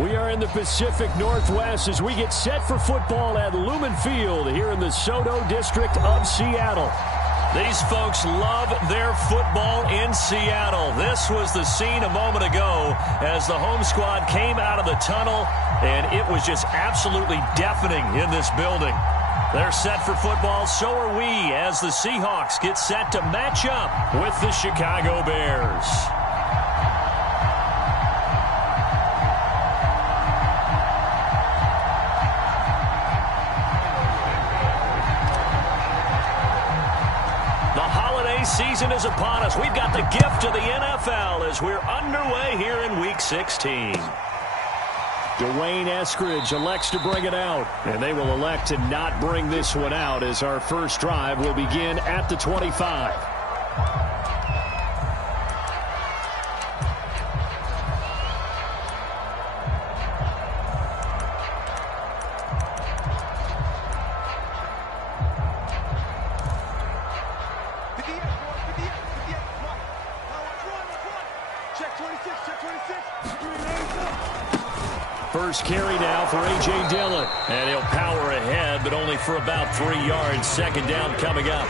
We are in the Pacific Northwest as we get set for football at Lumen Field here in the Soto District of Seattle. These folks love their football in Seattle. This was the scene a moment ago as the home squad came out of the tunnel, and it was just absolutely deafening in this building. They're set for football, so are we, as the Seahawks get set to match up with the Chicago Bears. Season is upon us. We've got the gift of the NFL as we're underway here in Week 16. Dwayne Eskridge elects to bring it out, and they will elect to not bring this one out as our first drive will begin at the 25. First carry now for A.J. Dillon. And he'll power ahead, but only for about 3 yards. Second down coming up.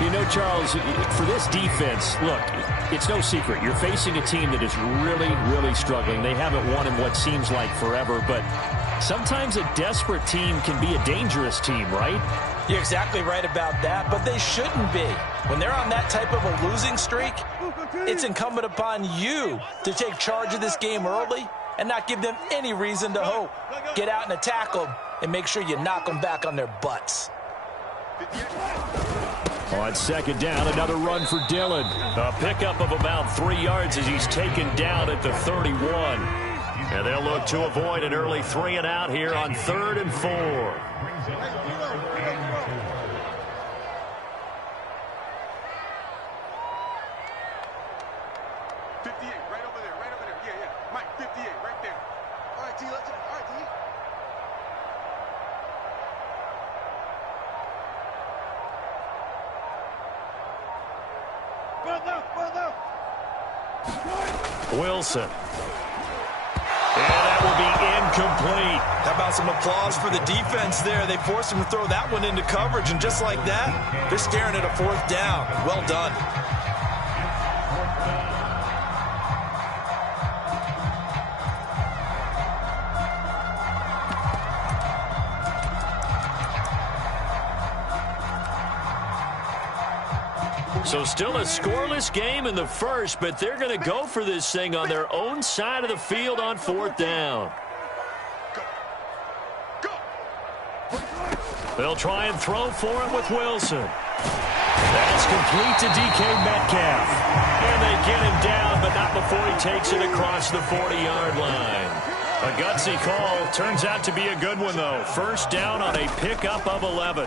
You know, Charles, for this defense, look, it's no secret. You're facing a team that is really, really struggling. They haven't won in what seems like forever, but sometimes a desperate team can be a dangerous team, right? You're exactly right about that, but they shouldn't be. When they're on that type of a losing streak, it's incumbent upon you to take charge of this game early and not give them any reason to hope. Get out and attack them and make sure you knock them back on their butts. On second down, another run for Dillon. A pickup of about 3 yards as he's taken down at the 31. And they'll look to avoid an early 3 and out here on 3rd and 4. Wilson. And that will be incomplete. How about some applause for the defense there? They forced him to throw that one into coverage, and just like that, they're staring at a 4th down. Well done. So still a scoreless game in the first, but they're going to go for this thing on their own side of the field on 4th down. They'll try and throw for it with Wilson. That's complete to DK Metcalf. And they get him down, but not before he takes it across the 40-yard line. A gutsy call. Turns out to be a good one, though. First down on a pickup of 11.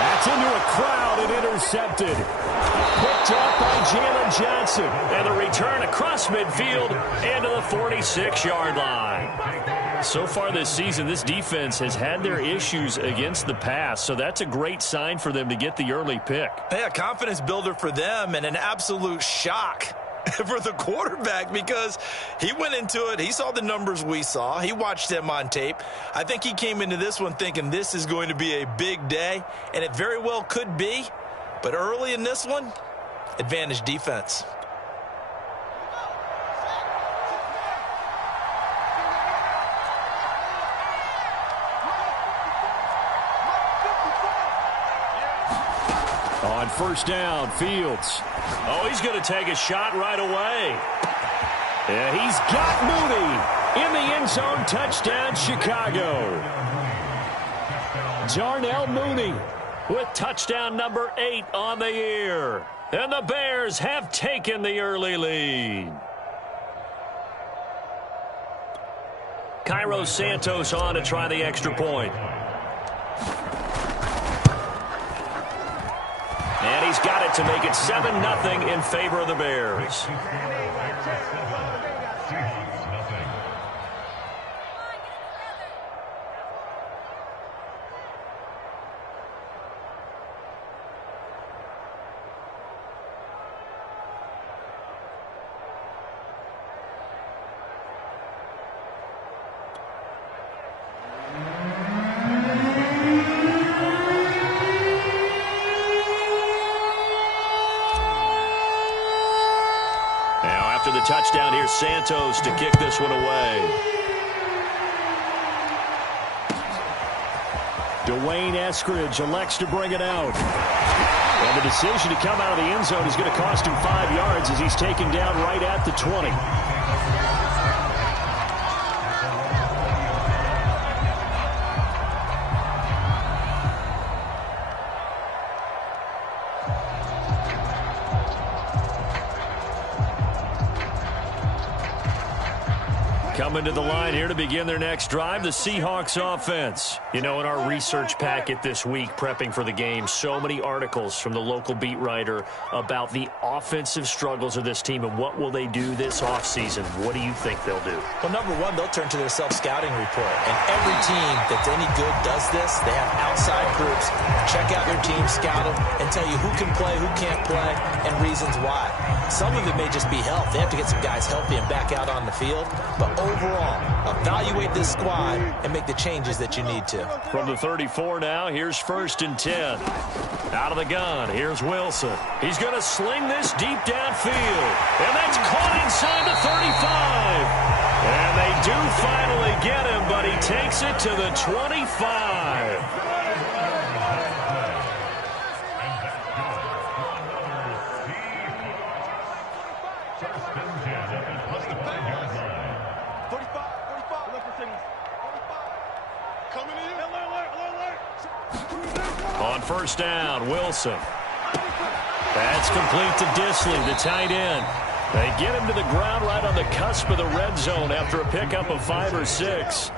That's into a crowd and intercepted. Picked up by Jalen Johnson. And the return across midfield into the 46-yard line. So far this season, this defense has had their issues against the pass, so that's a great sign for them to get the early pick. Yeah, confidence builder for them and an absolute shock for the quarterback because he went into it. He saw the numbers we saw. He watched them on tape. I think he came into this one thinking this is going to be a big day, and it very well could be. But early in this one, advantage defense. On first down, Fields. Oh, he's going to take a shot right away. Yeah, he's got Mooney in the end zone. Touchdown, Chicago. Darnell Mooney with touchdown number 8 on the year. And the Bears have taken the early lead. Cairo Santos on to try the extra point. And he's got it to make it 7-0 in favor of the Bears. touchdown. Here's Santos to kick this one away. Dwayne Eskridge elects to bring it out. And the decision to come out of the end zone is going to cost him 5 yards as he's taken down right at the 20. Coming to the line here to begin their next drive, the Seahawks offense. You know, in our research packet this week, prepping for the game, so many articles from the local beat writer about the offensive struggles of this team and what will they do this offseason. What do you think they'll do? Well, number one, they'll turn to their self-scouting report. And every team that's any good does this. They have outside groups. Check out their team, scout them, and tell you who can play, who can't play, and reasons why. Some of it may just be health. They have to get some guys healthy and back out on the field. But overall, evaluate this squad and make the changes that you need to. From the 34 now, here's 1st and 10. Out of the gun, here's Wilson. He's going to sling this deep downfield. And that's caught inside the 35. And they do finally get him, but he takes it to the 25. On 1st down, Wilson. That's complete to Disley, the tight end. They get him to the ground right on the cusp of the red zone after a pickup of 5 or 6.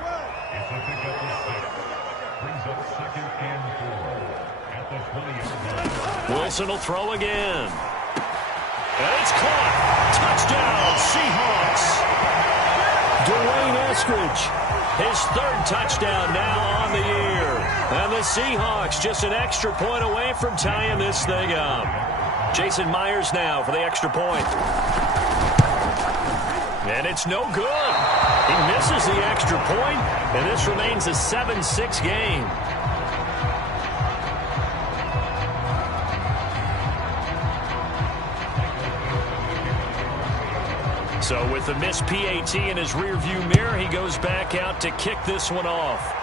Wilson will throw again. And it's caught. Touchdown, Seahawks. Dwayne Eskridge. His 3rd touchdown now on the year. And the Seahawks just an extra point away from tying this thing up. Jason Myers now for the extra point. And it's no good. He misses the extra point, and this remains a 7-6 game. So with the missed PAT in his rearview mirror, he goes back out to kick this one off.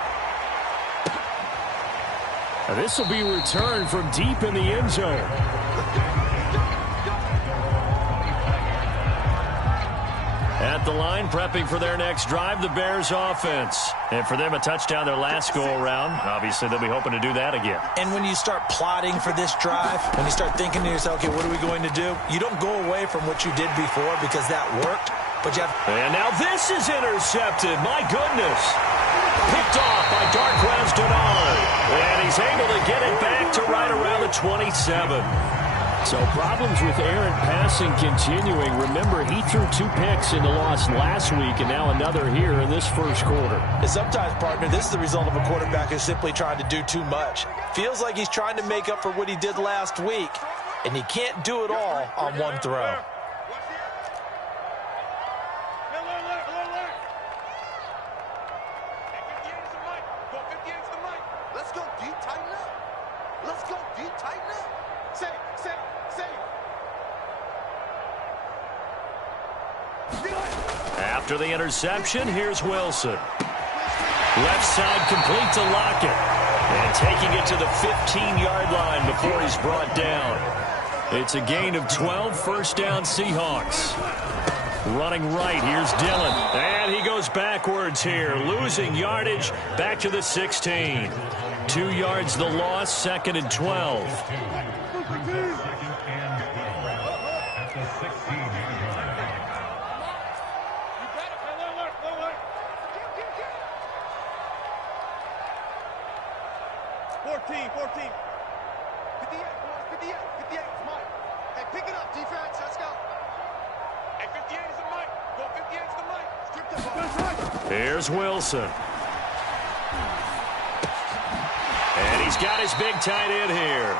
This will be returned from deep in the end zone. At the line, prepping for their next drive, the Bears offense. And for them, a touchdown their last go-around. Obviously, they'll be hoping to do that again. And when you start plotting for this drive, when you start thinking to yourself, okay, what are we going to do? You don't go away from what you did before because that worked. But you have... And now this is intercepted. My goodness. Picked off by Darquez Denard. And he's able to get it back to right around the 27. So problems with errant passing continuing. Remember, he threw 2 picks in the loss last week and now another here in this first quarter. And sometimes, partner, this is the result of a quarterback who's simply trying to do too much. Feels like he's trying to make up for what he did last week, and he can't do it all on one throw. After the interception, here's Wilson. Left side complete to Lockett. And taking it to the 15-yard line before he's brought down. It's a gain of 12, 1st down Seahawks. Running right, here's Dillon. And he goes backwards here, losing yardage back to the 16. 2 yards the loss, 2nd and 12. Here's Wilson. And he's got his big tight end here.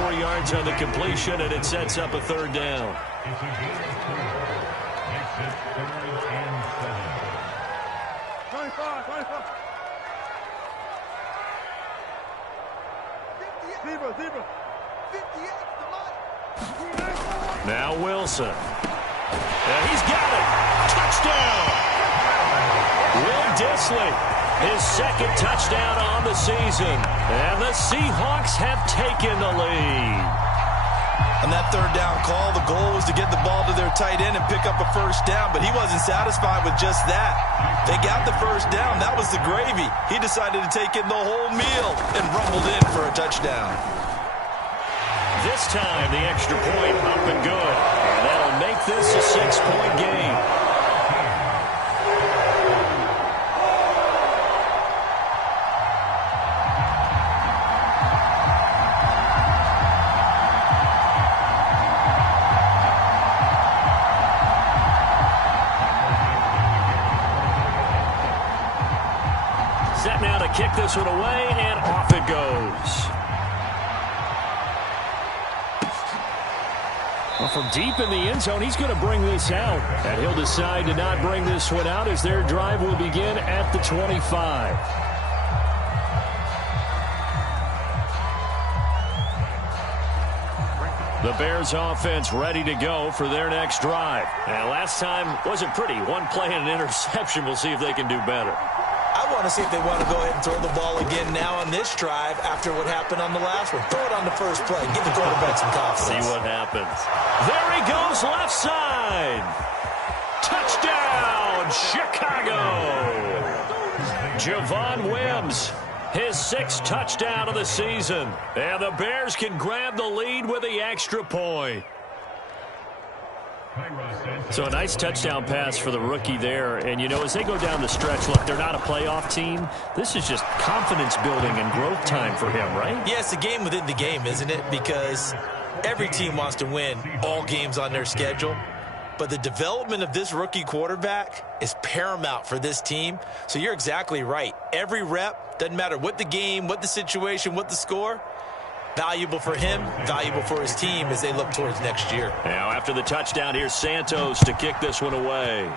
4 yards on the completion, and it sets up a 3rd down. Now Wilson. And he's got it. Touchdown. Will Dissly, his second touchdown on the season. And the Seahawks have taken the lead. On that third down call, the goal was to get the ball to their tight end and pick up a first down, but he wasn't satisfied with just that. They got the first down. That was the gravy. He decided to take in the whole meal and rumbled in for a touchdown. This time, the extra point up and good. And that'll make this a 6-point game. Set now to kick this one away, and off it goes. Well, from deep in the end zone, he's going to bring this out. And he'll decide to not bring this one out as their drive will begin at the 25. The Bears offense ready to go for their next drive. And last time wasn't pretty. One play and an interception. We'll see if they can do better. I want to see if they want to go ahead and throw the ball again now on this drive after what happened on the last one. Throw it on the first play. Give the quarterback some confidence. See what happens. There he goes, left side. Touchdown, Chicago. Javon Wims, his 6th touchdown of the season. And the Bears can grab the lead with the extra point. So a nice touchdown pass for the rookie there. And, you know, as they go down the stretch, look, they're not a playoff team. This is just confidence building and growth time for him, right? Yeah, it's a game within the game, isn't it? Because every team wants to win all games on their schedule. But the development of this rookie quarterback is paramount for this team. So you're exactly right. Every rep, doesn't matter what the game, what the situation, what the score, valuable for him, valuable for his team as they look towards next year. Now after the touchdown, here's Santos to kick this one away.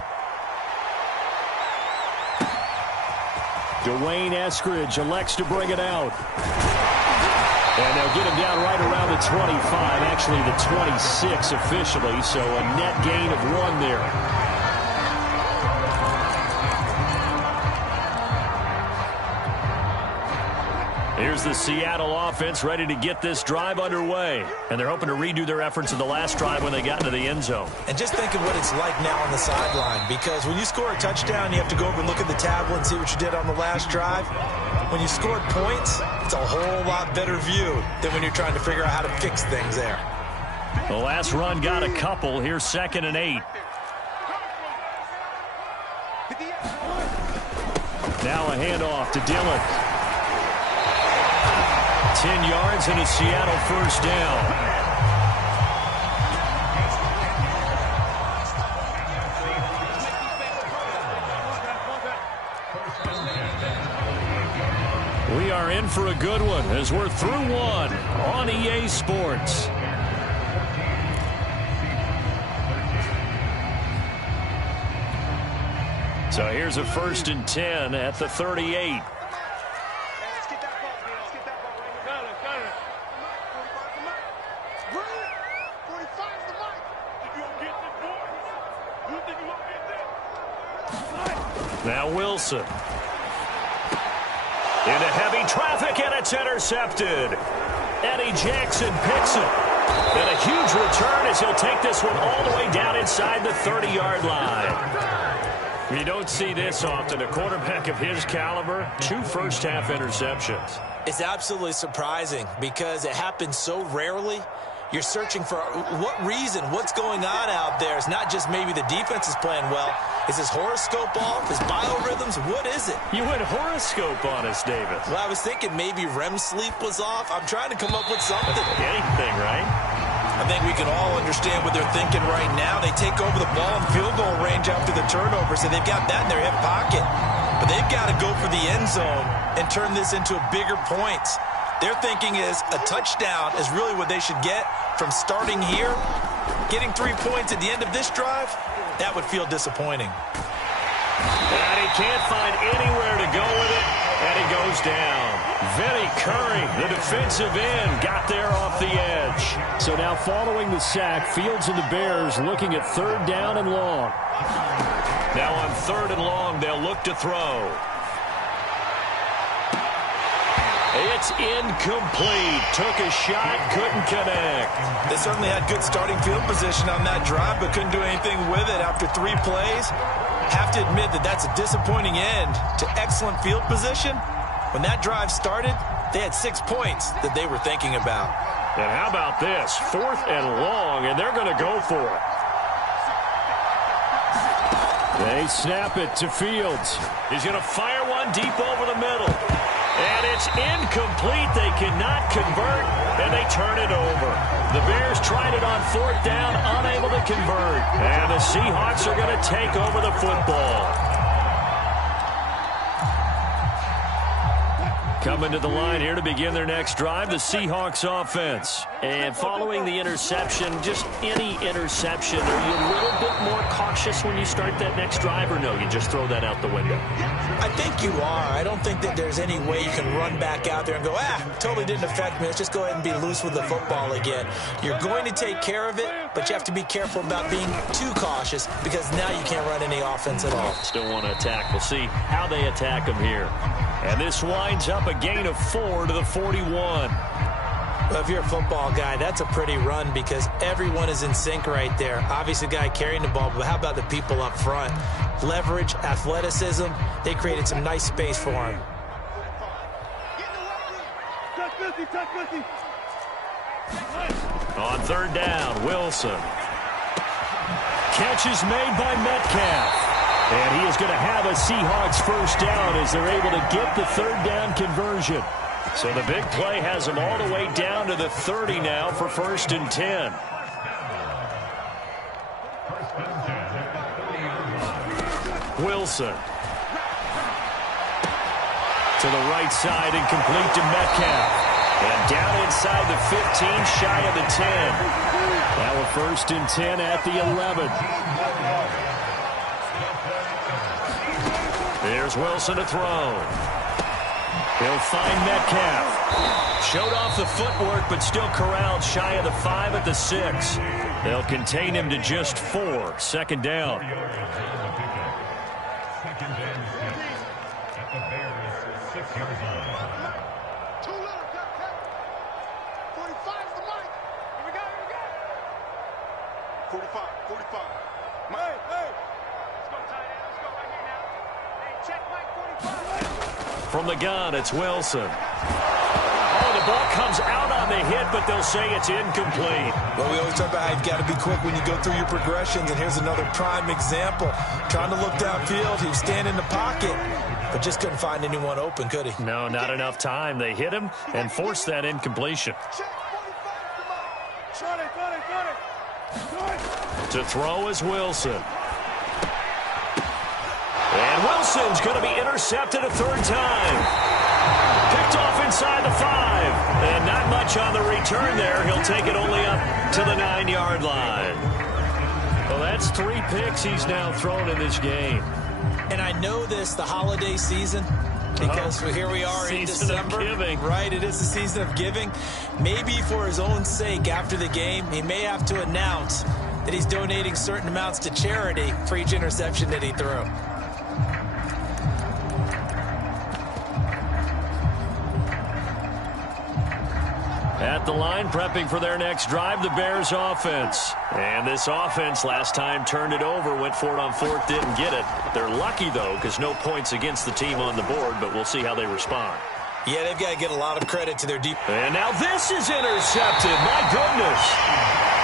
Dwayne Eskridge elects to bring it out. And they'll get him down right around the 25, actually the 26 officially, so a net gain of 1 there. Here's the Seattle offense ready to get this drive underway. And they're hoping to redo their efforts in the last drive when they got into the end zone. And just think of what it's like now on the sideline, because when you score a touchdown, you have to go over and look at the tablet and see what you did on the last drive. When you scored points, it's a whole lot better view than when you're trying to figure out how to fix things there. The last run got a couple. Here's 2nd and 8. Now a handoff to Dillon. 10 yards and a Seattle first down. We are in for a good one as we're through one on EA Sports. So here's a 1st and 10 at the 38. Now Wilson. Into heavy traffic, and it's intercepted. Eddie Jackson picks it. And a huge return as he'll take this one all the way down inside the 30-yard line. You don't see this often. A quarterback of his caliber, 2 first-half interceptions. It's absolutely surprising because it happens so rarely. You're searching for what reason, what's going on out there. It's not just maybe the defense is playing well. Is his horoscope off? His biorhythms? What is it? You went horoscope on us, David. Well, I was thinking maybe REM sleep was off. I'm trying to come up with something. Anything, right? I think we can all understand what they're thinking right now. They take over the ball in field goal range after the turnover, so they've got that in their hip pocket. But they've got to go for the end zone and turn this into a bigger points. Their thinking is a touchdown is really what they should get from starting here. Getting 3 points at the end of this drive, that would feel disappointing. And he can't find anywhere to go with it, and he goes goes down. Vinny Curry, the defensive end, got there off the edge. So now following the sack, Fields and the Bears looking at 3rd down and long. Now on 3rd and long, they'll look to throw. It's incomplete. Took a shot, couldn't connect. They certainly had good starting field position on that drive, but couldn't do anything with it after 3 plays. Have to admit that that's a disappointing end to excellent field position. When that drive started, they had 6 points that they were thinking about. And how about this? 4th and long, and they're going to go for it. They snap it to Fields. He's going to fire one deep over the middle. And it's incomplete. They cannot convert, and they turn it over. The Bears tried it on 4th down, unable to convert. And the Seahawks are going to take over the football. Coming to the line here to begin their next drive, the Seahawks offense. And following the interception, just any interception, are you a little bit more cautious when you start that next drive, or no, you just throw that out the window? I think you are. I don't think that there's any way you can run back out there and go, totally didn't affect me. Let's just go ahead and be loose with the football again. You're going to take care of it, but you have to be careful about being too cautious because now you can't run any offense at all. Still want to attack. We'll see how they attack them here. And this winds up a gain of 4 to the 41. Well, if you're a football guy, that's a pretty run because everyone is in sync right there. Obviously, the guy carrying the ball, but how about the people up front? Leverage, athleticism, they created some nice space for him. On 3rd down, Wilson. Catch is made by Metcalf. And he is going to have a Seahawks 1st down as they're able to get the 3rd down conversion. So the big play has them all the way down to the 30 now for 1st and 10. Wilson. To the right side and complete to Metcalf. And down inside the 15, shy of the 10. Now a 1st and 10 at the 11. There's Wilson to throw. He'll find Metcalf. Showed off the footwork, but still corralled shy of the 5 at the 6. They'll contain him to just 4. 2nd down. From the gun, it's Wilson. Oh, the ball comes out on the hit, but they'll say it's incomplete. Well, we always talk about how you've got to be quick when you go through your progressions, and here's another prime example. Trying to look downfield, he was standing in the pocket, but just couldn't find anyone open, could he? No, not enough time. They hit him and forced that incompletion. To throw is Wilson. And Wilson's going to be intercepted a 3rd time. Picked off inside the 5. And not much on the return there. He'll take it only up to the 9-yard line. Well, that's 3 picks he's now thrown in this game. And I know this, the holiday season, because here we are in December. Right, it is the season of giving. Maybe for his own sake after the game, he may have to announce that he's donating certain amounts to charity for each interception that he threw. At the line, prepping for their next drive, the Bears offense. And this offense last time turned it over, went for it on 4th, didn't get it. They're lucky, though, because no points against the team on the board, but we'll see how they respond. Yeah, they've got to get a lot of credit to their deep. And now this is intercepted. My goodness.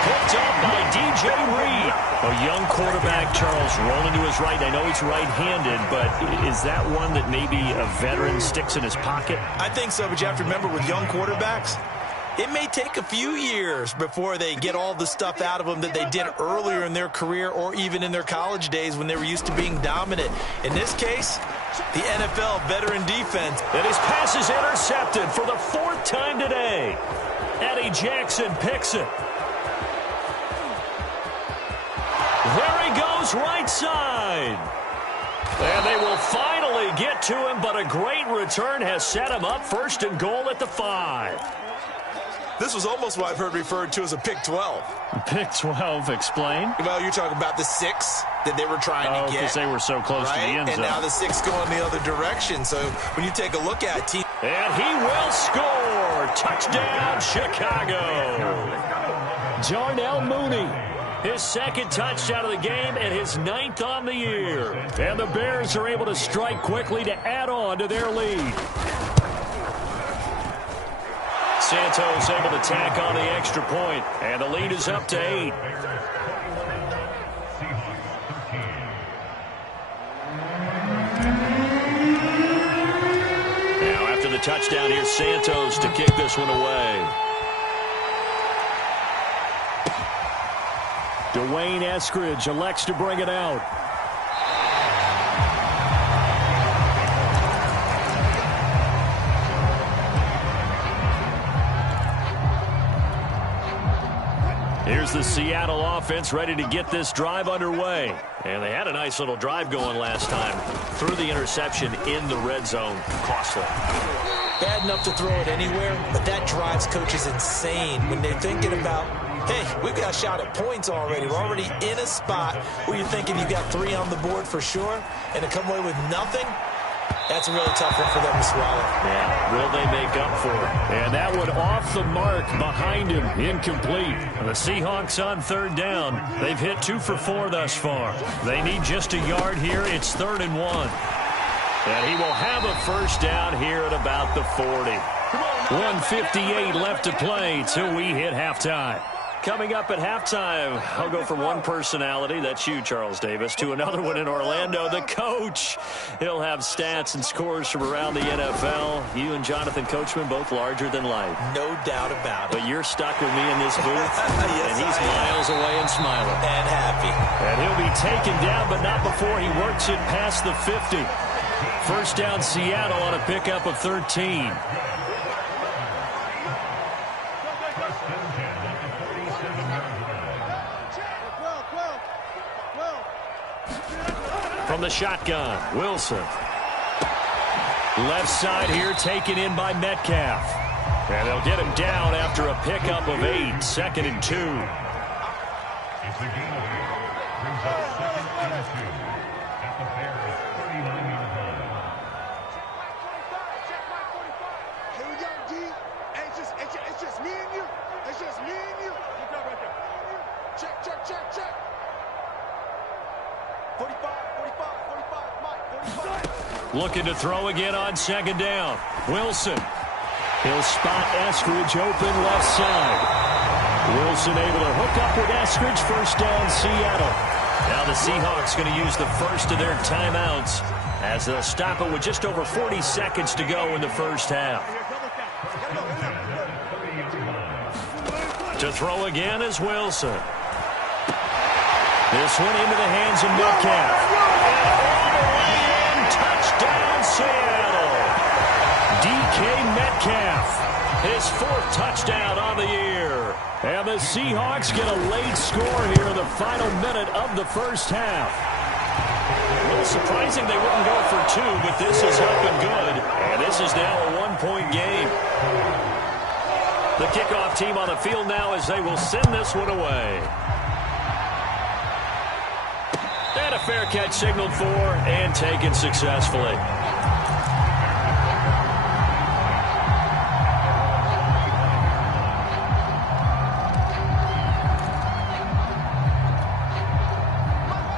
Picked up by DJ Reed. A young quarterback, Charles, rolling to his right. I know he's right-handed, but is that one that maybe a veteran sticks in his pocket? I think so, but you have to remember with young quarterbacks, it may take a few years before they get all the stuff out of them that they did earlier in their career or even in their college days when they were used to being dominant. In this case, the NFL veteran defense. And his pass is intercepted for the 4th time today. Eddie Jackson picks it. There he goes right side. And they will finally get to him, but a great return has set him up first and goal at the 5. This was almost what I've heard referred to as a pick 12. Pick 12, explain. Well, you're talking about the 6 that they were trying to get. Because they were so close to the end zone. And now the 6 going the other direction. So when you take a look at it, and he will score. Touchdown, Chicago. Darnell Mooney. His second touchdown of the game and his 9th on the year. And the Bears are able to strike quickly to add on to their lead. Santos able to tack on the extra point, and the lead is up to 8. Now after the touchdown, here's Santos to kick this one away. Dwayne Eskridge elects to bring it out. Here's the Seattle offense ready to get this drive underway. And they had a nice little drive going last time. Threw the interception in the red zone. Costly. Bad enough to throw it anywhere, but that drives coaches insane when they're thinking about, hey, we've got a shot at points already. We're already in a spot where you're thinking you've got 3 on the board for sure, and to come away with nothing, that's a really tough one for them to swallow. Yeah, will they make up for it? And that one off the mark behind him, incomplete. And the Seahawks on 3rd down. They've hit 2 for 4 thus far. They need just a yard here. It's 3rd and 1. And he will have a first down here at about the 40. 1:58 left to play till we hit halftime. Coming up at halftime, I'll go from one personality, that's you, Charles Davis, to another one in Orlando, the coach. He'll have stats and scores from around the NFL. You and Jonathan Coachman, both larger than life. No doubt about it. But you're stuck with me in this booth, yes, and he's miles away and smiling. And happy. And he'll be taken down, but not before he works it past the 50. First down, Seattle on a pickup of 13. From the shotgun, Wilson. Left side here taken in by Metcalf. And they'll get him down after a pickup of 8, 2nd and 2. Here we go, D. It's just me and you. It's just me and you. Check. 45, Mike, 45. Looking to throw again on 2nd down. Wilson. He'll spot Eskridge open left side. Wilson able to hook up with Eskridge. First down, Seattle. Now the Seahawks going to use the first of their timeouts as they'll stop it with just over 40 seconds to go in the first half. To throw again is Wilson. This one into the hands of Metcalf. And all the way in, touchdown Seattle. DK Metcalf, his 4th touchdown on the year. And the Seahawks get a late score here in the final minute of the first half. A little surprising they wouldn't go for 2, but this is up and good. And this is now a 1-point game. The kickoff team on the field now as they will send this one away. And a fair catch signaled for and taken successfully.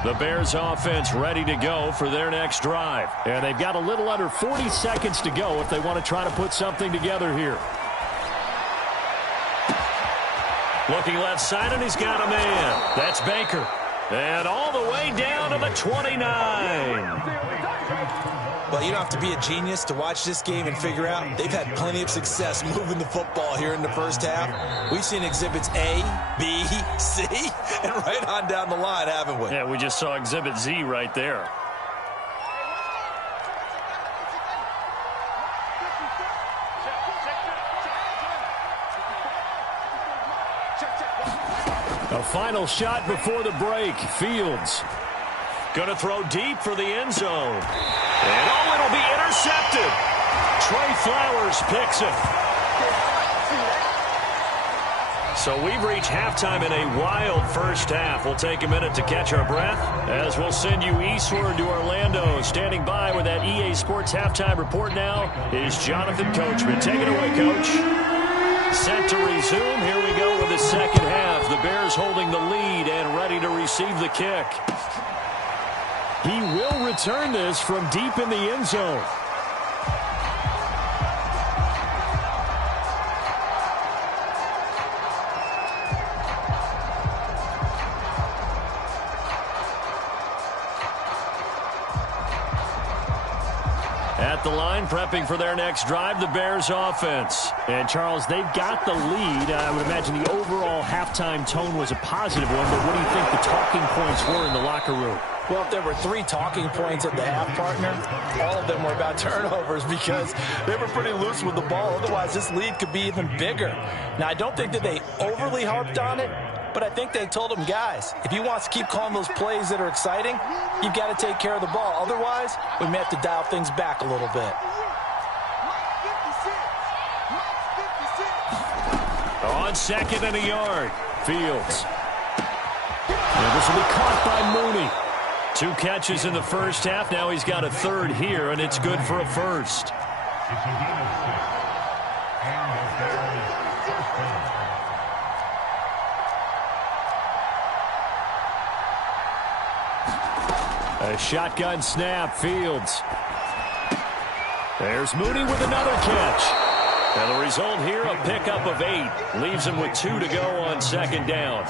The Bears offense ready to go for their next drive. And they've got a little under 40 seconds to go if they want to try to put something together here. Looking left side, and he's got a man. That's Baker. And all the way down to the 29. Well, you don't have to be a genius to watch this game and figure out they've had plenty of success moving the football here in the first half. We've seen exhibits A, B, C, and right on down the line, haven't we? Yeah, we just saw exhibit Z right there. A final shot before the break. Fields going to throw deep for the end zone. And it'll be intercepted. Trey Flowers picks it. So we've reached halftime in a wild first half. We'll take a minute to catch our breath as we'll send you eastward to Orlando. Standing by with that EA Sports halftime report now is Jonathan Coachman. Take it away, Coach. Set to resume. Here we go with the second half. The Bears holding the lead and ready to receive the kick. He will return this from deep in the end zone. At the line, prepping for their next drive, the Bears offense. And, Charles, they've got the lead. I would imagine the overall halftime tone was a positive one, but what do you think the talking points were in the locker room? Well, if there were 3 talking points at the half, partner, all of them were about turnovers because they were pretty loose with the ball. Otherwise, this lead could be even bigger. Now, I don't think that they overly harped on it, but I think they told them, guys, if he wants to keep calling those plays that are exciting, you've got to take care of the ball. Otherwise, we may have to dial things back a little bit. On second and a yard, Fields. And this will be caught by Mooney. 2 catches in the first half. Now he's got a third here, and it's good for a first. A shotgun snap, Fields. There's Mooney with another catch. And the result here, a pickup of 8. Leaves him with 2 to go on second down.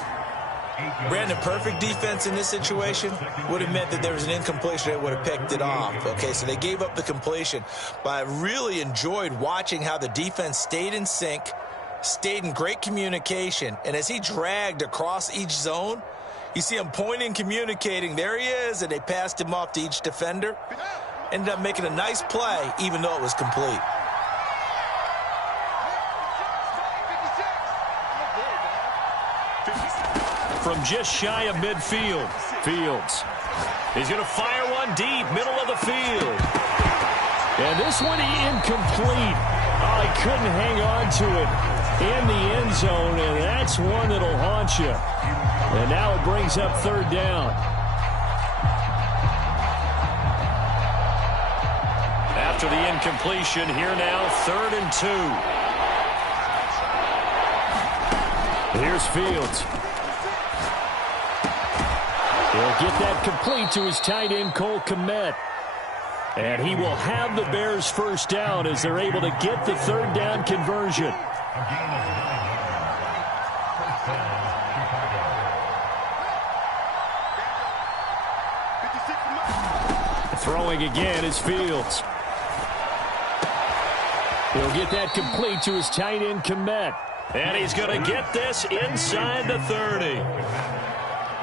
Brandon, perfect defense in this situation would have meant that there was an incompletion that would have picked it off. Okay, so they gave up the completion. But I really enjoyed watching how the defense stayed in sync, stayed in great communication, and as he dragged across each zone, you see him pointing, communicating. There he is, and they passed him off to each defender. Ended up making a nice play, even though it was complete. From just shy of midfield, Fields. He's going to fire one deep, middle of the field. And this one incomplete. Oh, he couldn't hang on to it in the end zone, and that's one that'll haunt you. And now it brings up third down. After the incompletion, here now, 3rd and 2. Here's Fields. He'll get that complete to his tight end, Cole Kmet. And he will have the Bears first down as they're able to get the third down conversion. Throwing again is Fields. He'll get that complete to his tight end, Kmet. And he's going to get this inside the 30.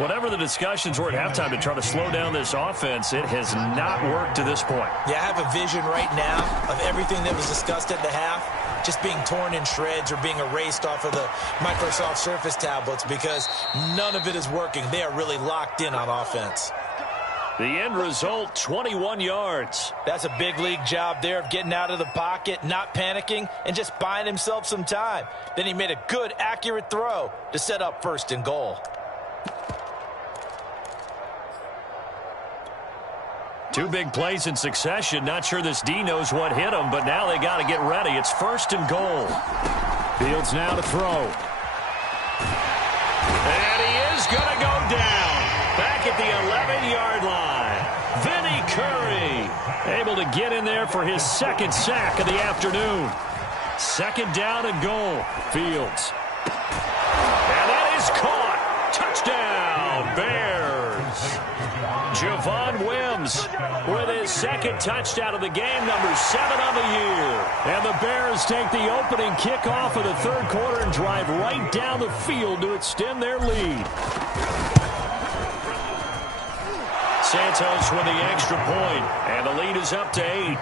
Whatever the discussions were at halftime to try to slow down this offense, it has not worked to this point. Yeah, I have a vision right now of everything that was discussed at the half just being torn in shreds or being erased off of the Microsoft Surface tablets because none of it is working. They are really locked in on offense. The end result, 21 yards. That's a big league job there of getting out of the pocket, not panicking, and just buying himself some time. Then he made a good, accurate throw to set up 1st and goal. Two big plays in succession. Not sure this D knows what hit him, but now they got to get ready. It's 1st and goal. Fields now to throw. And he is going to go down. Back at the 11-yard line. Vinny Curry able to get in there for his 2nd sack of the afternoon. 2nd down and goal. Fields. And that is caught. Touchdown, Bears. Javon Wims with his 2nd touchdown of the game, number 7 on the year. And the Bears take the opening kickoff of the 3rd quarter and drive right down the field to extend their lead. Santos with the extra point, and the lead is up to 8.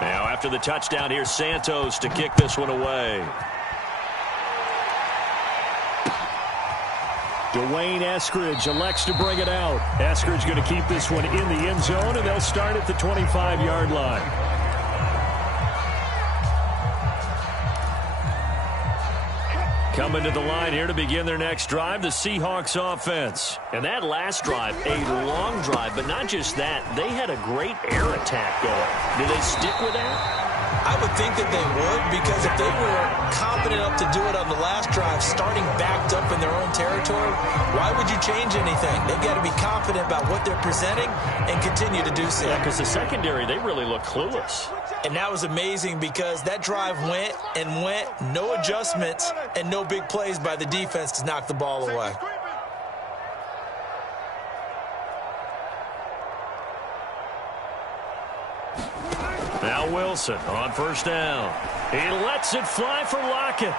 Now after the touchdown, here's Santos to kick this one away. Dwayne Eskridge elects to bring it out. Eskridge going to keep this one in the end zone, and they'll start at the 25-yard line. Coming to the line here to begin their next drive, the Seahawks offense. And that last drive, a long drive, but not just that. They had a great air attack going. Do they stick with that? I would think that they would, because if they were confident enough to do it on the last drive, starting backed up in their own territory, why would you change anything? They've got to be confident about what they're presenting and continue to do so. Yeah, because the secondary, they really look clueless. And that was amazing because that drive went and went, no adjustments and no big plays by the defense to knock the ball away. Now Wilson on first down. He lets it fly for Lockett.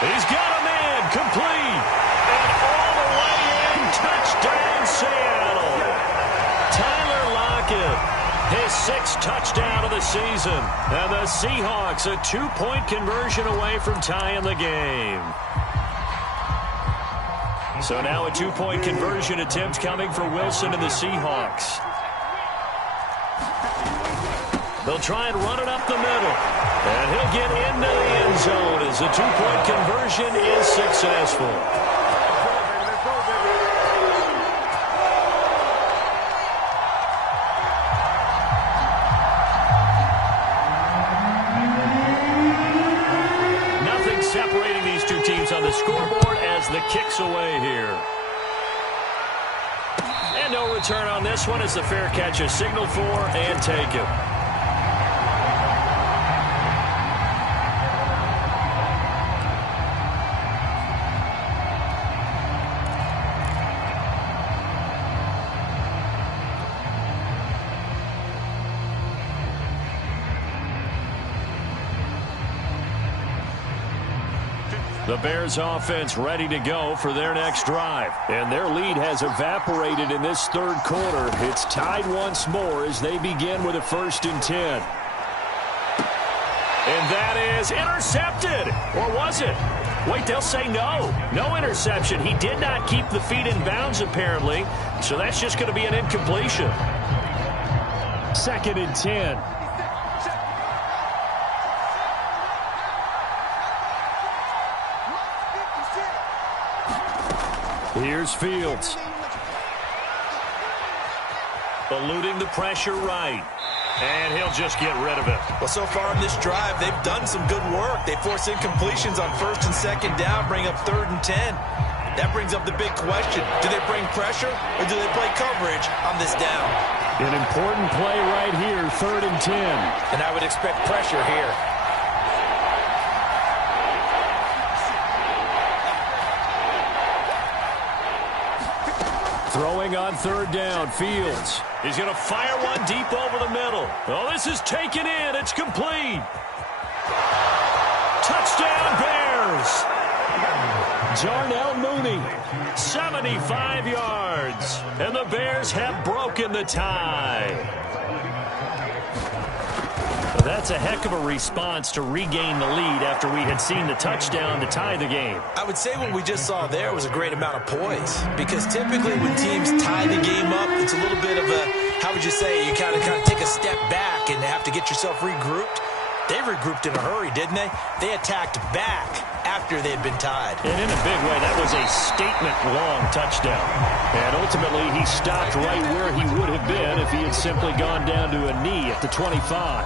He's got him in, complete. And all the way in, touchdown Seattle. Tyler Lockett, his 6th touchdown of the season. And the Seahawks a 2-point conversion away from tying the game. So now a 2-point conversion attempt coming for Wilson and the Seahawks. They'll try and run it up the middle. And he'll get into the end zone as the 2-point conversion is successful. Nothing separating these two teams on the scoreboard as the kick's away here. And no return on this one as the fair catch is signaled for and taken. The Bears offense ready to go for their next drive. And their lead has evaporated in this third quarter. It's tied once more as they begin with a 1st and 10. And that is intercepted. Or was it? Wait, they'll say no. No interception. He did not keep the feet in bounds, apparently. So that's just going to be an incompletion. 2nd and 10. Here's Fields. Eluding the pressure right. And he'll just get rid of it. Well, so far in this drive, they've done some good work. They force incompletions on 1st and 2nd down, bring up 3rd and 10. That brings up the big question. Do they bring pressure or do they play coverage on this down? An important play right here, 3rd and 10. And I would expect pressure here. Throwing on 3rd down, Fields. He's going to fire one deep over the middle. Oh, this is taken in. It's complete. Touchdown, Bears. Darnell Mooney, 75 yards. And the Bears have broken the tie. That's a heck of a response to regain the lead after we had seen the touchdown to tie the game. I would say what we just saw there was a great amount of poise, because typically when teams tie the game up, it's a little bit of a, how would you say, you kind of take a step back and have to get yourself regrouped. They regrouped in a hurry, didn't they? They attacked back after they had been tied. And in a big way, that was a statement-long touchdown. And ultimately, he stopped right where he would have been if he had simply gone down to a knee at the 25.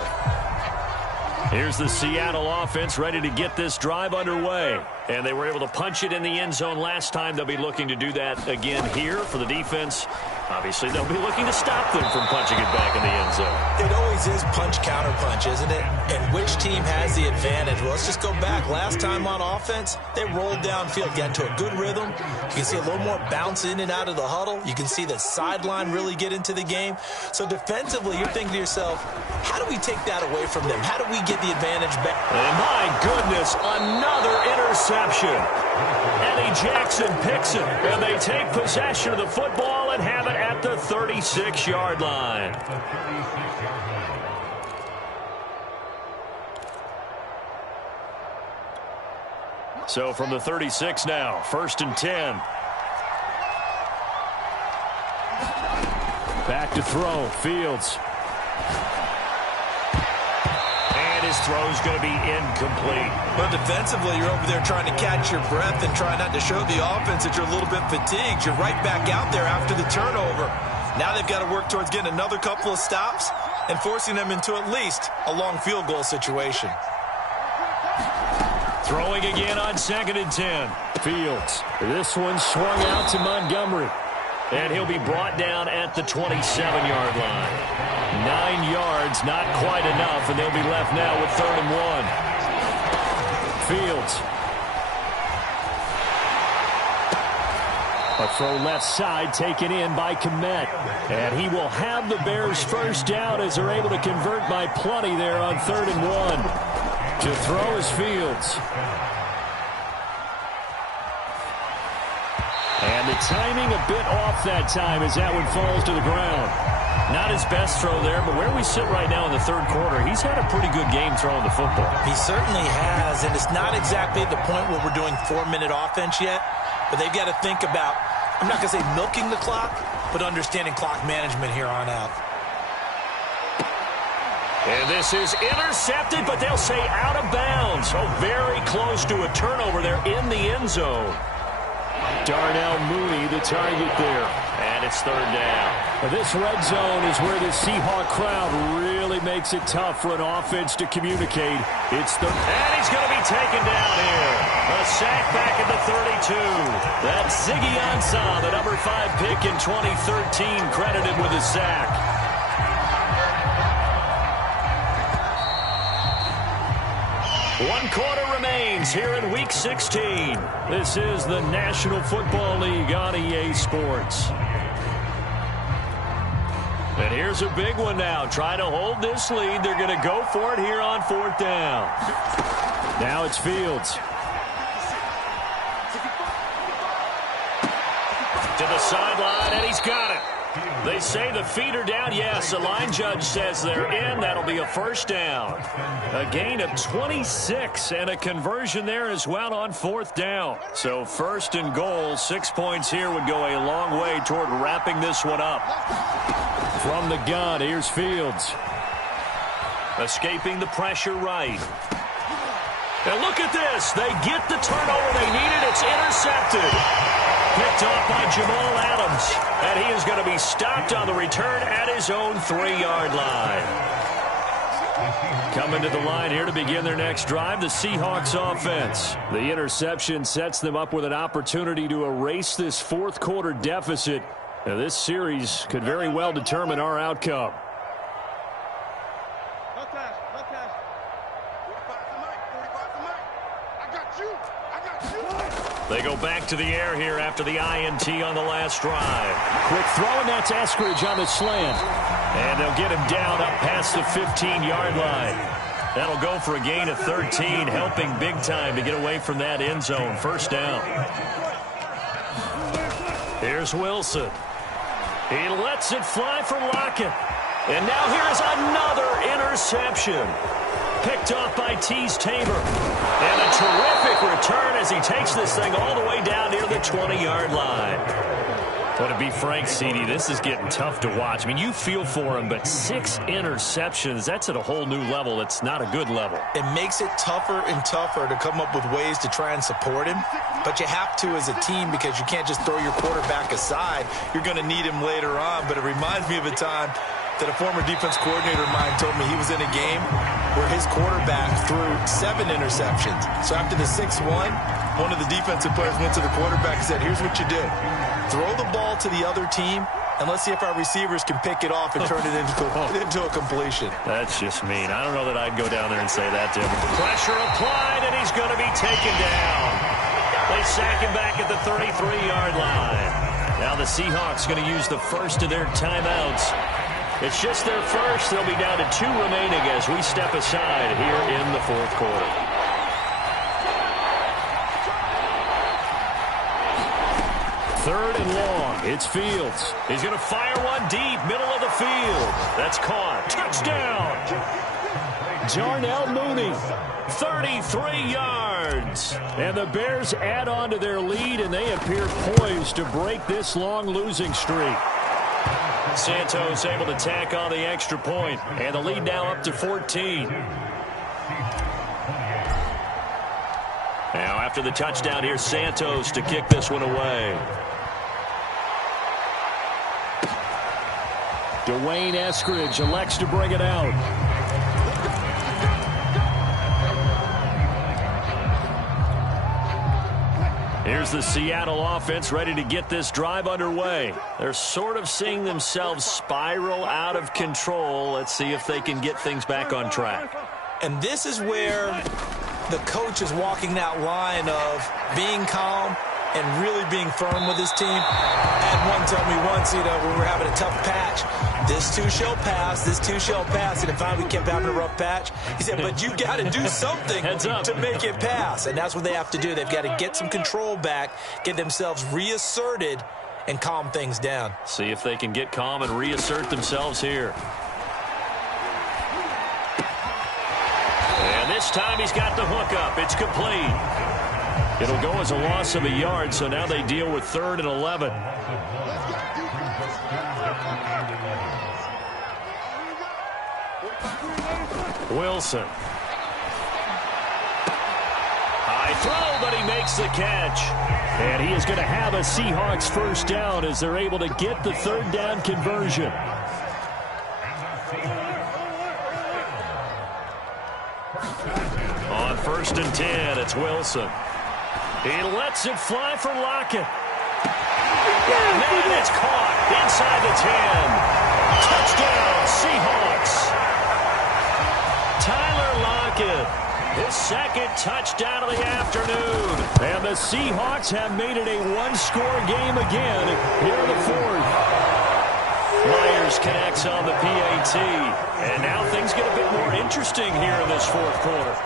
Here's the Seattle offense ready to get this drive underway. And they were able to punch it in the end zone last time. They'll be looking to do that again here for the defense. Obviously, they'll be looking to stop them from punching it back in the end zone. It always is punch-counter-punch, isn't it? And which team has the advantage? Well, let's just go back. Last time on offense, they rolled downfield, got into a good rhythm. You can see a little more bounce in and out of the huddle. You can see the sideline really get into the game. So defensively, you're thinking to yourself, how do we take that away from them? How do we get the advantage back? And my goodness, another interception. Eddie Jackson picks it, and they take possession of the football and have it at the 36-yard line. So from the 36 now, 1st and 10. Back to throw. Fields. And his throw's going to be incomplete. But defensively, you're over there trying to catch your breath and try not to show the offense that you're a little bit fatigued. You're right back out there after the turnover. Now they've got to work towards getting another couple of stops and forcing them into at least a long field goal situation. Throwing again on 2nd and 10. Fields. This one swung out to Montgomery. And he'll be brought down at the 27-yard line. 9 yards, not quite enough, and they'll be left now with 3rd and 1. Fields. A throw left side taken in by Kmet. And he will have the Bears first down as they're able to convert by plenty there on 3rd and 1. To throw is Fields. And the timing a bit off that time as that one falls to the ground. Not his best throw there, but where we sit right now in the 3rd quarter, he's had a pretty good game throwing the football. He certainly has, and it's not exactly at the point where we're doing 4-minute offense yet, but they've got to think about, I'm not going to say milking the clock, but understanding clock management here on out. And this is intercepted, but they'll say out of bounds. Oh, very close to a turnover there in the end zone. Darnell Mooney, the target there. And it's 3rd down. This red zone is where the Seahawk crowd really makes it tough for an offense to communicate. It's the... And he's going to be taken down here. A sack back at the 32. That's Ziggy Ansah, the number 5 pick in 2013, credited with a sack. 1 quarter remains here in Week 16. This is the National Football League on EA Sports. And here's a big one now. Try to hold this lead. They're going to go for it here on 4th down. Now it's Fields. To the sideline, and he's got it. They say the feet are down. Yes, the line judge says they're in. That'll be a 1st down. A gain of 26 and a conversion there as well on 4th down. So 1st and goal, 6 points here would go a long way toward wrapping this one up. From the gun, here's Fields. Escaping the pressure right. And look at this. They get the turnover they needed. It's intercepted. Picked off by Jamal Adams. And he is going to be stopped on the return at his own 3-yard line. Coming to the line here to begin their next drive, the Seahawks offense. The interception sets them up with an opportunity to erase this 4th quarter deficit. Now, this series could very well determine our outcome. They go back to the air here after the INT on the last drive. Quick throw, and that's Eskridge on the slant. And they'll get him down up past the 15-yard line. That'll go for a gain of 13, helping big time to get away from that end zone. 1st down. Here's Wilson. He lets it fly for Lockett. And now here is another interception. Picked off by Tease Tabor. And a terrific return as he takes this thing all the way down near the 20-yard line. But to be frank, CD, this is getting tough to watch. I mean, you feel for him, but 6 interceptions, that's at a whole new level. It's not a good level. It makes it tougher and tougher to come up with ways to try and support him. But you have to as a team because you can't just throw your quarterback aside. You're going to need him later on. But it reminds me of a time that a former defense coordinator of mine told me he was in a game where his quarterback threw 7 interceptions. So after the 6-1, one of the defensive players went to the quarterback and said, here's what you do. Throw the ball to the other team, and let's see if our receivers can pick it off and turn it into a completion. That's just mean. I don't know that I'd go down there and say that to him. Pressure applied, and he's going to be taken down. They sack him back at the 33-yard line. Now the Seahawks going to use the first of their timeouts. It's just their first. They'll be down to 2 remaining as we step aside here in the 4th quarter. Third and long. It's Fields. He's going to fire one deep, middle of the field. That's caught. Touchdown. Jarnell Mooney. 33 yards. And the Bears add on to their lead, and they appear poised to break this long losing streak. Santos able to tack on the extra point, and the lead now up to 14. Now after the touchdown, here's Santos to kick this one away. Dwayne Eskridge elects to bring it out. Here's the Seattle offense ready to get this drive underway. They're sort of seeing themselves spiral out of control. Let's see if they can get things back on track. And this is where the coach is walking that line of being calm and really being firm with his team. I had one tell me once, when we were having a tough patch, this too shall pass, this too shall pass, and finally we kept having a rough patch. He said, but you got to do something to make it pass, and that's what they have to do. They've got to get some control back, get themselves reasserted, and calm things down. See if they can get calm and reassert themselves here. And this time he's got the hook up. It's complete. It'll go as a loss of a yard, so now they deal with 3rd and 11. Wilson. High throw, but he makes the catch. And he is going to have a Seahawks first down as they're able to get the 3rd down conversion. On 1st and 10, it's Wilson. He lets it fly for Lockett. And then it's caught inside the 10. Touchdown, Seahawks. Tyler Lockett, his 2nd touchdown of the afternoon. And the Seahawks have made it a one-score game again here in the 4th. Myers connects on the PAT. And now things get a bit more interesting here in this 4th quarter.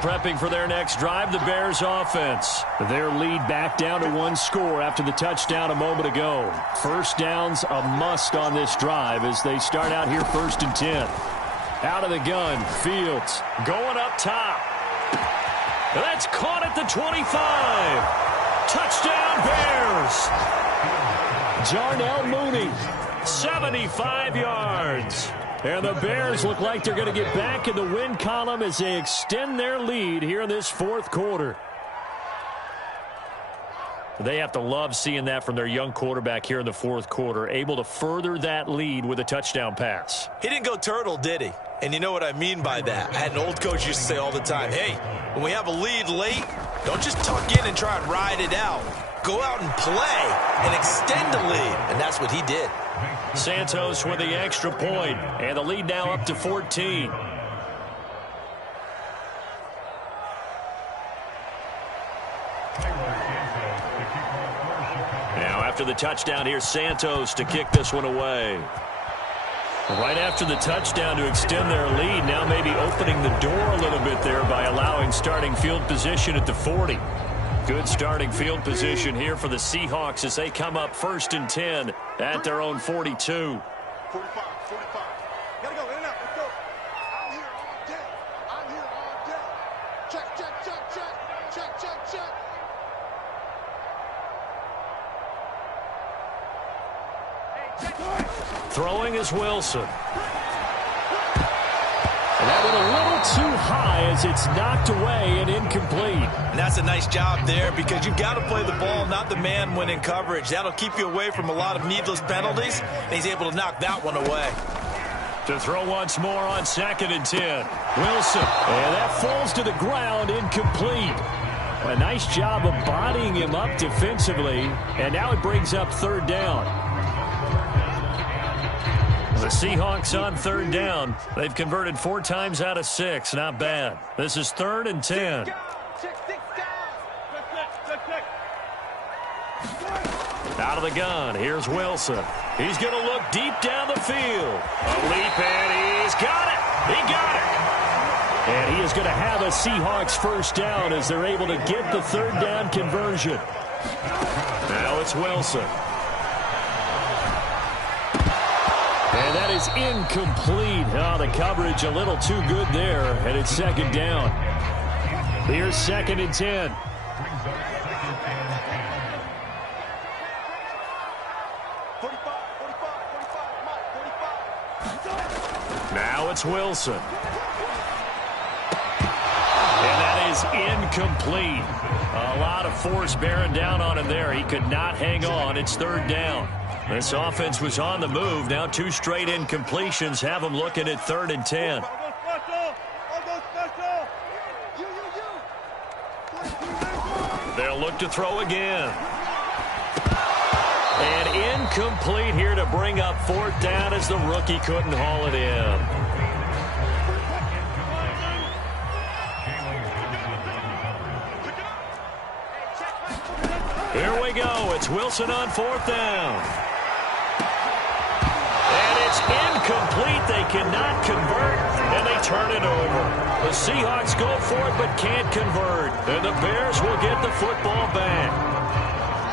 Prepping for their next drive, the Bears offense. Their lead back down to 1 score after the touchdown a moment ago. First down's a must on this drive as they start out here 1st and 10. Out of the gun, Fields. Going up top. That's caught at the 25. Touchdown, Bears. Jarnell Mooney. 75 yards. And the Bears look like they're going to get back in the win column as they extend their lead here in this 4th quarter. They have to love seeing that from their young quarterback here in the 4th quarter, able to further that lead with a touchdown pass. He didn't go turtle, did he? And you know what I mean by that. I had an old coach used to say all the time, hey, when we have a lead late, don't just tuck in and try and ride it out. Go out and play and extend the lead. And that's what he did. Santos with the extra point, and the lead now up to 14. Now after the touchdown, here's Santos to kick this one away. Right after the touchdown to extend their lead, now maybe opening the door a little bit there by allowing starting field position at the 40. Good starting field position here for the Seahawks as they come up 1st and 10 at their own 42. 45. Gotta go, in and out, let's go. I'm here all day. I'm here all day. Check. Throwing is Wilson. And that went a little too high as it's knocked away and incomplete. And that's a nice job there because you've got to play the ball, not the man when in coverage. That'll keep you away from a lot of needless penalties, and he's able to knock that one away. To throw once more on 2nd and 10. Wilson. And that falls to the ground, incomplete. A nice job of bodying him up defensively, and now it brings up 3rd down. The Seahawks on 3rd down. They've converted 4 times out of 6. Not bad. This is 3rd and 10. Out of the gun. Here's Wilson. He's going to look deep down the field. A leap, and he's got it. He got it. And he is going to have a Seahawks first down as they're able to get the third down conversion. Now it's Wilson. And that is incomplete. Oh, the coverage a little too good there, and it's second down. Here's 2nd and 10. Now it's Wilson. And that is incomplete. A lot of force bearing down on him there. He could not hang on. It's third down. This offense was on the move. Now 2 straight incompletions have them looking at 3rd and 10. They'll look to throw again. And incomplete here to bring up 4th down as the rookie couldn't haul it in. Here we go. It's Wilson on 4th down. And it's incomplete. They cannot convert, and they turn it over. The Seahawks go for it but can't convert. And the Bears will get the football back.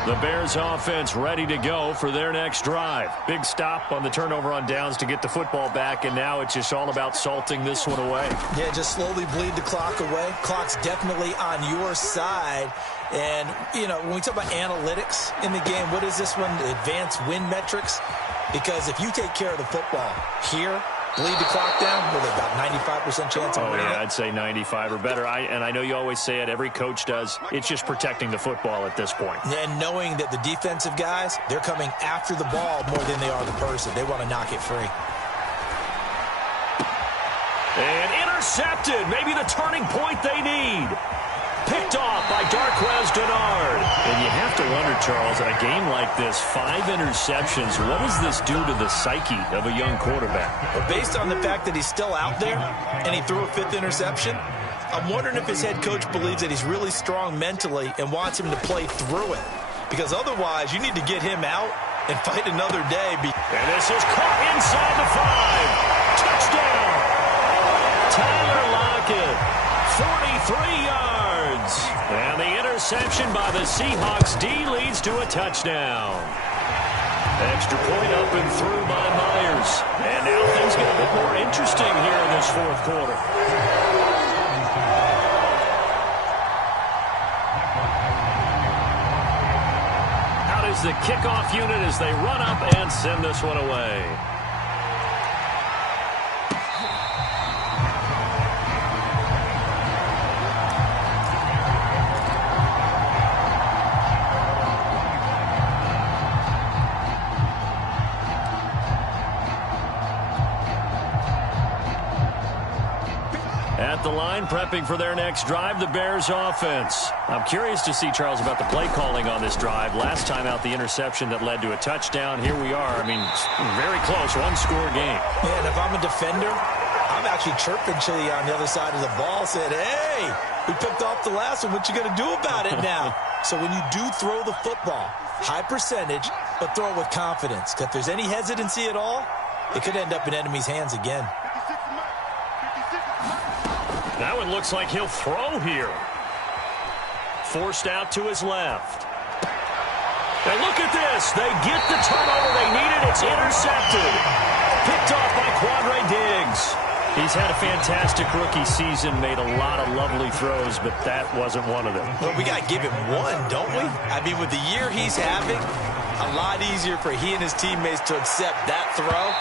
The Bears offense ready to go for their next drive. Big stop on the turnover on downs to get the football back, and now it's just all about salting this one away. Yeah, just slowly bleed the clock away. Clock's definitely on your side. And, you know, when we talk about analytics in the game, what is this one? Advanced win metrics? Because if you take care of the football here, bleed the clock down with about 95% chance of winning it. I'd say 95 or better. And I know you always say it, every coach does. It's just protecting the football at this point. And knowing that the defensive guys, they're coming after the ball more than they are the person. They want to knock it free. And intercepted. Maybe the turning point they need. Picked off by Darquez Dennard. And you have to wonder, Charles, in a game like this, 5 interceptions, what does this do to the psyche of a young quarterback? Well, based on the fact that he's still out there and he threw a 5th interception, I'm wondering if his head coach believes that he's really strong mentally and wants him to play through it. Because otherwise, you need to get him out and fight another day. And this is caught inside the 5. Touchdown. Tyler Lockett, 43 yards. And the interception by the Seahawks D leads to a touchdown. Extra point up and through by Myers. And now things get a bit more interesting here in this 4th quarter. Out is the kickoff unit as they run up and send this one away. At the line, prepping for their next drive, the Bears offense. I'm curious to see, Charles, about the play calling on this drive. Last time out, the interception that led to a touchdown. Here we are. I mean, very close, 1-score game. Yeah, and if I'm a defender, I'm actually chirping to you on the other side of the ball, saying, hey, we picked off the last one. What you going to do about it now? So when you do throw the football, high percentage, but throw it with confidence. Because if there's any hesitancy at all, it could end up in enemy's hands again. That one looks like he'll throw here. Forced out to his left. And look at this. They get the turnover they needed. It's intercepted. Picked off by Quandre Diggs. He's had a fantastic rookie season, made a lot of lovely throws, but that wasn't one of them. Well, we got to give him one, don't we? I mean, with the year he's having, a lot easier for he and his teammates to accept that throw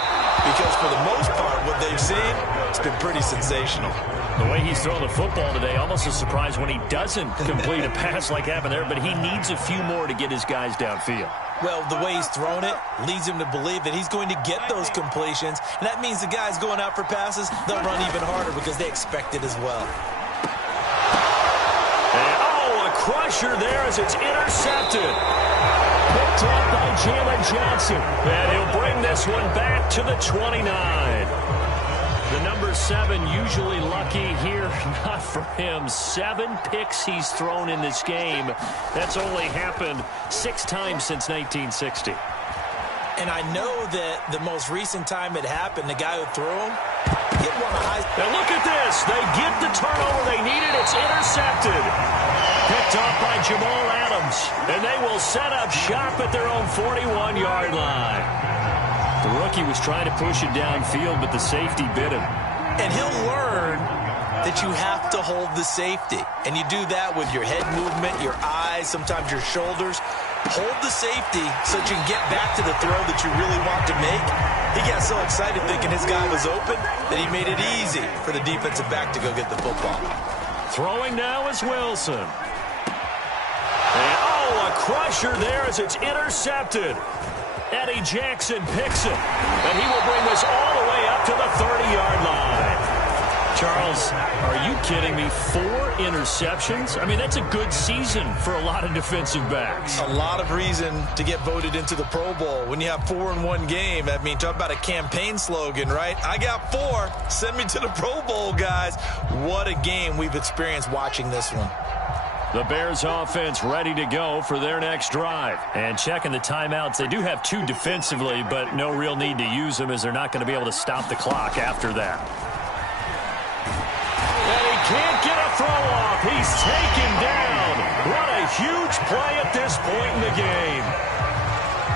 because for the most part, what they've seen, it's been pretty sensational. The way he's throwing the football today, almost a surprise when he doesn't complete a pass like happened there, but he needs a few more to get his guys downfield. Well, the way he's thrown it leads him to believe that he's going to get those completions, and that means the guys going out for passes, they'll run even harder because they expect it as well. And, a crusher there as it's intercepted. Picked up by Jalen Johnson. And he'll bring this one back to the 29. The number 7 usually lucky here. Not for him. 7 picks he's thrown in this game. That's only happened 6 times since 1960. And I know that the most recent time it happened, the guy who threw him, hit one of high. And look at this. They get the turnover they needed. It's intercepted. Picked off by Jamal Adams. And they will set up shop at their own 41-yard line. The rookie was trying to push it downfield, but the safety bit him. And he'll learn that you have to hold the safety. And you do that with your head movement, your eyes, sometimes your shoulders. Hold the safety so that you can get back to the throw that you really want to make. He got so excited thinking his guy was open that he made it easy for the defensive back to go get the football. Throwing now is Wilson. And, a crusher there as it's intercepted. Eddie Jackson picks it. And he will bring this all the way up to the 30-yard line. Charles, are you kidding me? 4 interceptions? I mean, that's a good season for a lot of defensive backs. A lot of reason to get voted into the Pro Bowl. When you have 4 in one game, I mean, talk about a campaign slogan, right? I got 4. Send me to the Pro Bowl, guys. What a game we've experienced watching this one. The Bears offense ready to go for their next drive. And checking the timeouts, they do have 2 defensively, but no real need to use them as they're not going to be able to stop the clock after that. And he can't get a throw off. He's taken down. What a huge play at this point in the game.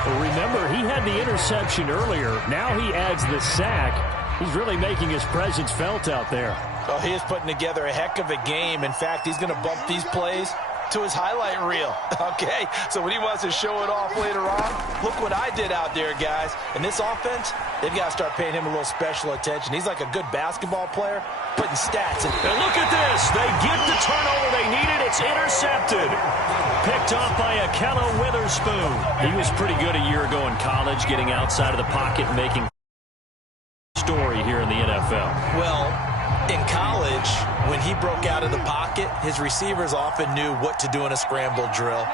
Well, remember, he had the interception earlier. Now he adds the sack. He's really making his presence felt out there. Oh, he is putting together a heck of a game. In fact, he's going to bump these plays to his highlight reel. Okay, so when he wants to show it off later on, look what I did out there, guys. And this offense, they've got to start paying him a little special attention. He's like a good basketball player, putting stats in. And look at this. They get the turnover they needed. It's intercepted. Picked off by Akello Witherspoon. He was pretty good a year ago in college, getting outside of the pocket and making story here in the NFL. Well, in college, when he broke out of the pocket, his receivers often knew what to do in a scramble drill.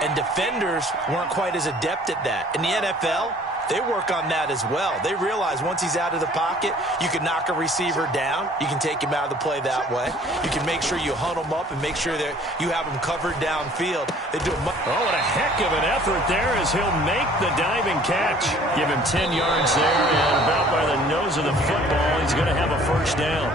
And defenders weren't quite as adept at that. In the NFL, they work on that as well. They realize once he's out of the pocket, you can knock a receiver down. You can take him out of the play that way. You can make sure you hunt him up and make sure that you have him covered downfield. They do what a heck of an effort there as he'll make the diving catch. Give him 10 yards there, and about by the nose of the football, he's going to have a first down.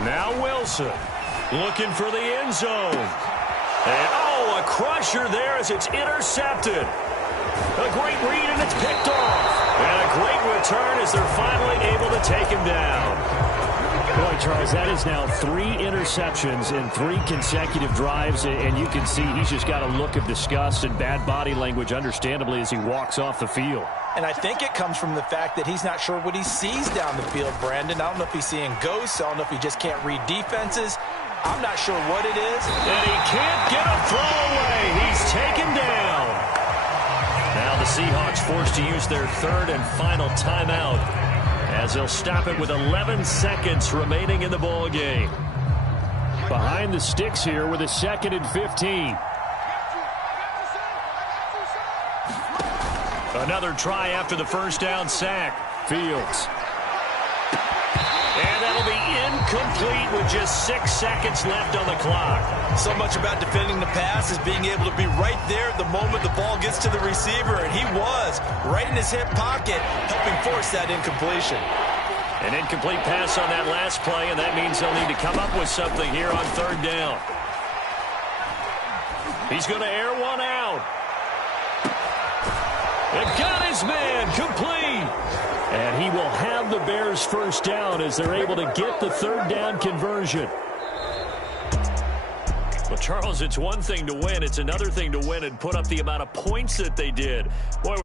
Now Wilson looking for the end zone. And, a crusher there as it's intercepted. A great read, and it's picked off. And a great return as they're finally able to take him down. Boy, Charles, that is now 3 interceptions in 3 consecutive drives, and you can see he's just got a look of disgust and bad body language, understandably, as he walks off the field. And I think it comes from the fact that he's not sure what he sees down the field, Brandon. I don't know if he's seeing ghosts. I don't know if he just can't read defenses. I'm not sure what it is. And he can't get a throw away. He's taken down. Now the Seahawks forced to use their 3rd and final timeout as they'll stop it with 11 seconds remaining in the ball game. Behind the sticks here with a 2nd and 15. Another try after the first down sack. Fields. And that'll be incomplete with just 6 seconds left on the clock. So much about defending the pass is being able to be right there the moment the ball gets to the receiver. And he was right in his hip pocket, helping force that incompletion. An incomplete pass on that last play, and that means they'll need to come up with something here on 3rd down. He's going to air one out. And got his man complete. And he will have the Bears first down as they're able to get the 3rd down conversion. Well, Charles, it's one thing to win. It's another thing to win and put up the amount of points that they did. Boy,